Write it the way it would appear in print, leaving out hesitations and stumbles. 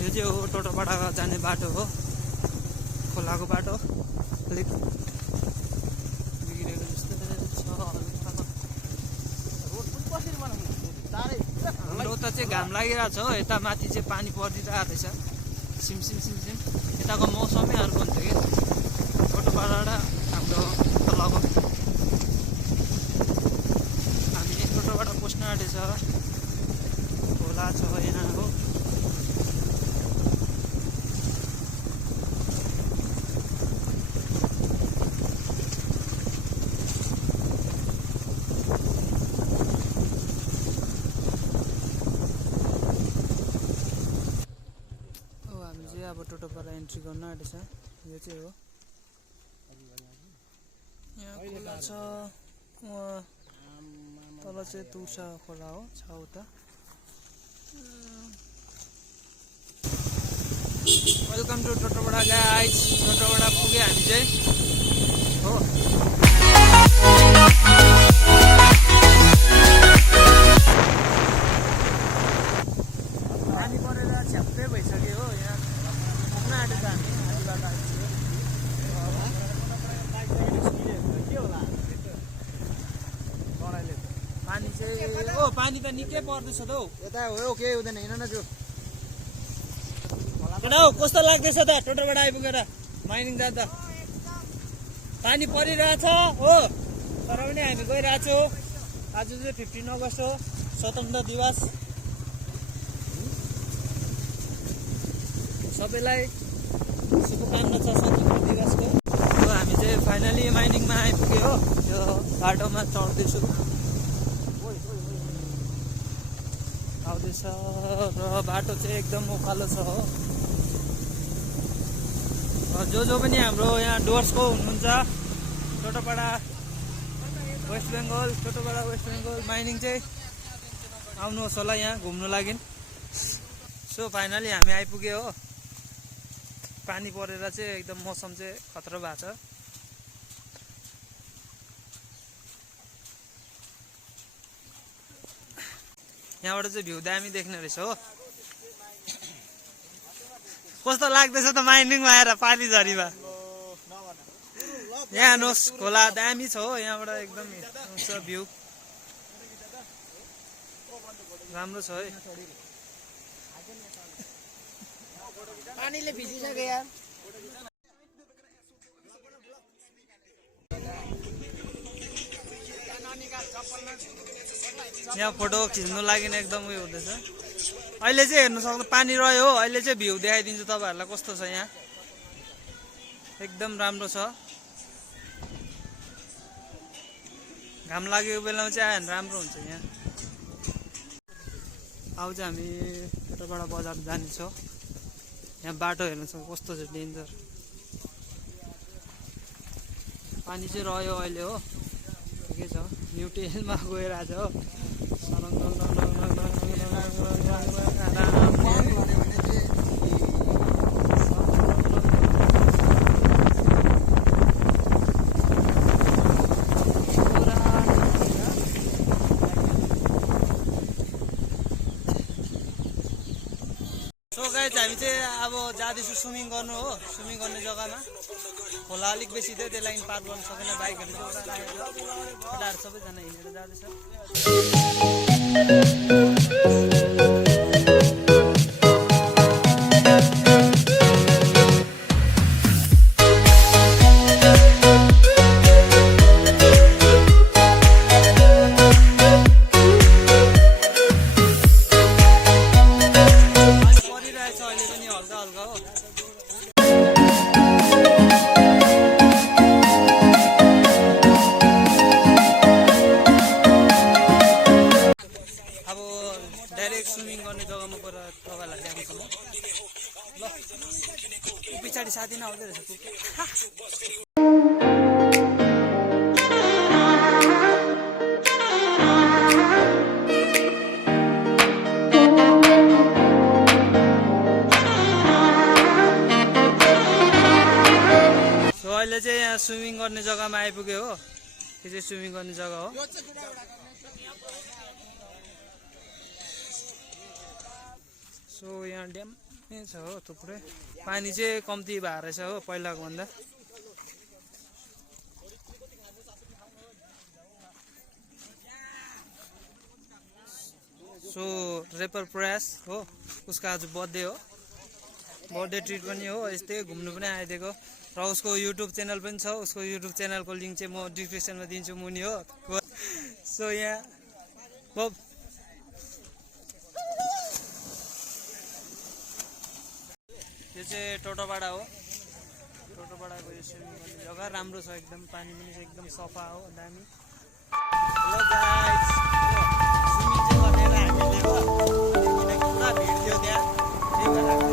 यो चाहिँ हो टोटोपाडा जाने बाटो हो, खोलाको बाटो। अलिक बिग्रेको जस्तो छ। हाम्रो उता चाहिँ घाम लागिरहेको छ हो, यता माथि चाहिँ पानी परिरहेको रहेछ, सिमसिम सिमसिम। यताको मौसमै अर्को हुन्छ कि टोटोपाडा हाम्रो खोलाको। हामी टोटोपाडा पस्न आँटेछ, खोला छ यहाँ हो। अब टोटोपाडा एन्ट्री गर्न आँटेछ। यो चाहिँ हो, यहाँ खोला छ, तल चाहिँ तुर्सा खोला हो, छ उता। Welcome to Totopara guys. Totopara पुग्यो हामी चाहिँ हो। पानी परेर छ्याप्पै भइसक्यो हो, यहाँ पुग्न आँटेछ हामी। आधीबाट आइसक्यो। पानी चाहिँ ओ पानी त निकै पर्दैछ त हौ। यता हो केही हुँदैन, हिँड न जो। केटा हौ कस्तो लाग्दैछ त टोटोपाडा आइपुगेर माइनिङ जाँदा? पानी परिरहेछ हो, तर पनि हामी गइरहेछौँ। आज चाहिँ 15 अगस्त हो, स्वतन्त्र दिवस। सबैलाई शुभकामना छ स्वतन्त्र दिवसको। हामी चाहिँ फाइनली माइनिङमा आइपुग्यो हो। यो बाटोमा चढ्दैछु, आउँदैछ र बाटो चाहिँ एकदम उकालो छ हो। जो पनि हाम्रो यहाँ डुवर्सको हुनुहुन्छ, टोटोपाडा वेस्ट बेङ्गल, टोटोपाडा वेस्ट बेङ्गल माइनिङ चाहिँ आउनुहोस् होला यहाँ घुम्नु लागि। सो फाइनली हामी आइपुग्यो हो। पानी परेर चाहिँ एकदम मौसम चाहिँ खतरा भएको छ। यहाँबाट चाहिँ भ्यू दामी देख्ने रहेछ हो। कस्तो लाग्दैछ त माइनिङमा आएर पानी झरीमा? यहाँ हेर्नुहोस्, खोला दामी छ हो, यहाँबाट एकदम भ्यू राम्रो छ है। पानीले भिजिसक्यो यार। यहाँ फोटो खिच्नु लागि एकदम उयो हुँदैछ। अहिले चाहिँ हेर्नु सक्नु पानी रह्यो हो। अहिले चाहिँ भ्यू देखाइदिन्छु तपाईँहरूलाई कस्तो छ यहाँ। एकदम राम्रो छ। घाम लागेको बेलामा चाहिँ आयो भने राम्रो हुन्छ यहाँ। अब चाहिँ हामी टोटोपाडा बजार जानेछौँ। यहाँ बाटो हेर्नुहोस् कस्तो छ, डेन्जर। पानी चाहिँ रह्यो अहिले हो, ठिकै छ। न्युट्रियलमा गएर आज हो। सो गाइज हामी चाहिँ अब जाँदैछु स्विमिङ गर्नु हो। स्विमिङ गर्ने जग्गामा खोला अलिक बेसी थियो, त्यही लागि पार गर्नु सकेन। बाइकहरू चाहिँ उता राखेर केटाहरू सबैजना हिँडेर जाँदैछ। स्विमिङ गर्ने जग्गामा गएर तपाईँहरूलाई देखाउँछु म। ल पछाडि साथी नै आउँदै रहेछ। सो अहिले चाहिँ यहाँ स्विमिङ गर्ने जग्गामा आइपुग्यो हो। यो चाहिँ स्विमिङ गर्ने जग्गा हो। सो यहाँ ड्याम यही छ हो थुप्रै पानी चाहिँ कम्ती भएर रहेछ हो पहिलाको भन्दा सो रेपर प्रयास हो उसको आज बर्थडे हो बर्थडे ट्रिट पनि हो यस्तै घुम्नु पनि आइदिएको र उसको युट्युब च्यानल पनि छ उसको युट्युब च्यानलको लिङ्क चाहिँ म डिस्क्रिप्सनमा दिन्छु मुनि हो सो यहाँ यो चाहिँ टोटोपाडा हो टोटोपाडाको यो स्विमिङ गर्ने जग्गा राम्रो छ एकदम पानी पनि एकदम सफा हो दामी हेलो गाइस स्विमिङ चाहिँ गर्नेलाई हामीले हो किनकि पुरा भिड थियो त्यहाँ त्यही भएर